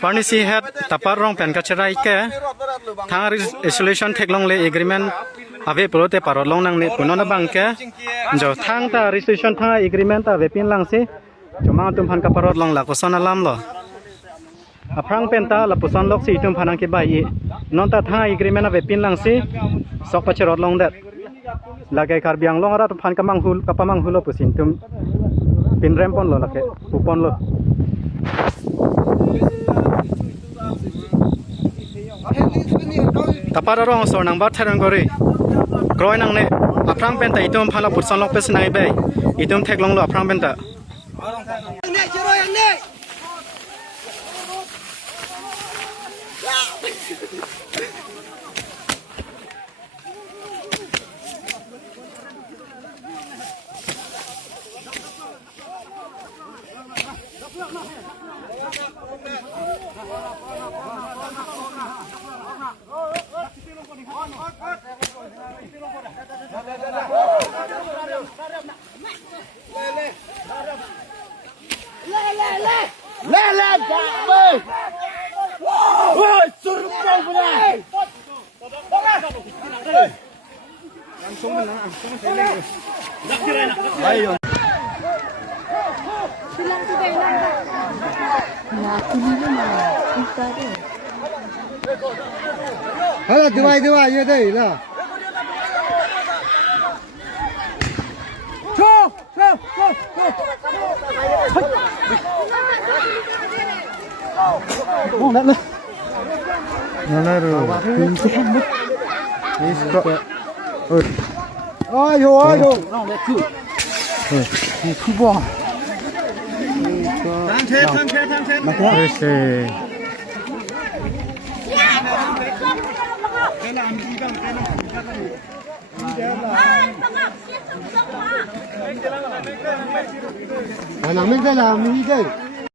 Parnisi head tapar rong pen kacerai ke thang resolution theklong le agreement ave prote parot long nang ne punona bangke jo thang ta resolution thang agreement ta ve pin lang si chuma tum phan ka parot long la ko sona lam lo aprang pen ta la pusan lok si tum phanang ke bai e non ta thang agreement ave pin lang si sok pa cherot long dat lagai kar biang long ara phan ka mang hul ka pamang hulo pusin tum pin rempon lo lake upon lo tapara rong so nang bat tharang gori kroi nang ne aprang pen ta itum phala putsan lok pes nai be itum theklong lo aprang pen ta Halo, dua ya deh lah. Oh, nak. Nanaru. Isko. Ayo. Kubo. Tang. Anak minta lah, minta.